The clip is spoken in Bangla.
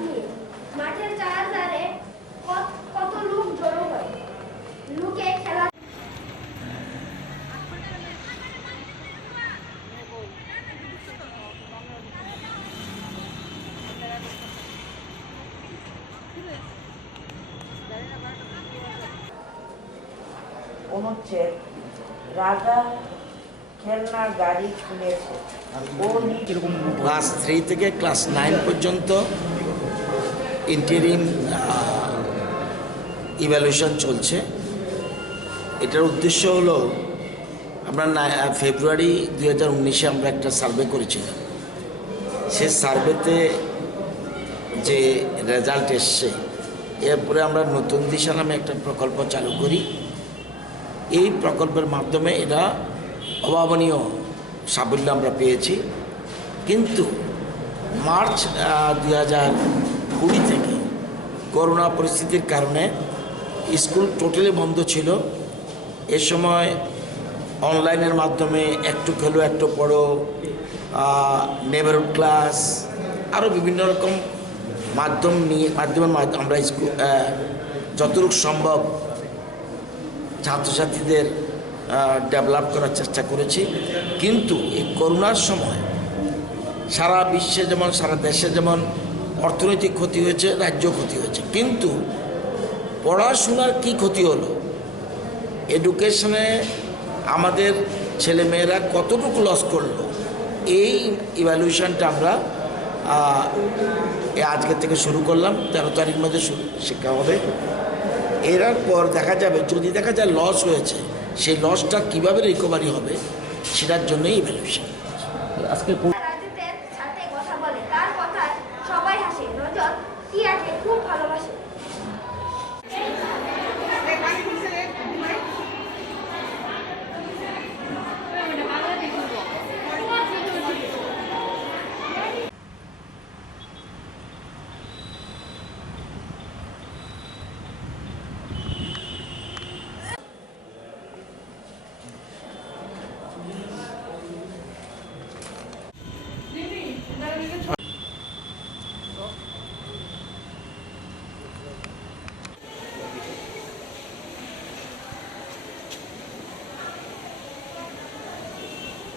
নিয়ে মাঠের চারধারে কত লোক জড়ো হয়। লোকে খেলা অনুচ্ছেদ রাজা খেলনা গাড়ি কিনেছে। ক্লাস 3 থেকে ক্লাস 9 পর্যন্ত ইন্টারিম ইভ্যালুয়েশন চলছে। এটার উদ্দেশ্য হলো আমরা ফেব্রুয়ারি 2019-এ আমরা একটা সার্ভে করেছিলাম। সে সার্ভেতে যে রেজাল্ট এসছে, এরপরে আমরা নতুন দিশা নামে একটা প্রকল্প চালু করি। এই প্রকল্পের মাধ্যমে এটা অভাবনীয় সাফল্য আমরা পেয়েছি। কিন্তু মার্চ 2020 থেকে করোনা পরিস্থিতির কারণে স্কুল টোটালি বন্ধ ছিল। এ সময় অনলাইনের মাধ্যমে একটু খেলো একটু পড়ো, নেবারহুড ক্লাস, আরও বিভিন্ন রকম মাধ্যমের আমরা স্কুল যতটুকু সম্ভব ছাত্রছাত্রীদের ডেভেলপ করার চেষ্টা করেছি। কিন্তু এই করোনার সময় সারা বিশ্বে যেমন সারা দেশে যেমন অর্থনৈতিক ক্ষতি হয়েছে, রাজ্য ক্ষতি হয়েছে, কিন্তু পড়াশোনার কি ক্ষতি হলো, এডুকেশনে আমাদের ছেলেমেয়েরা কতটুকু লস করলো, এই ইভ্যালুয়েশনটা আমরা আজকের থেকে শুরু করলাম। 13 তারিখ মধ্যে শিক্ষা হবে। এর পর দেখা যাবে, যদি দেখা যায় লস হয়েছে, সেই লসটা কীভাবে রিকভারি হবে সেটার জন্যই ইভ্যালুয়েশন। আজকে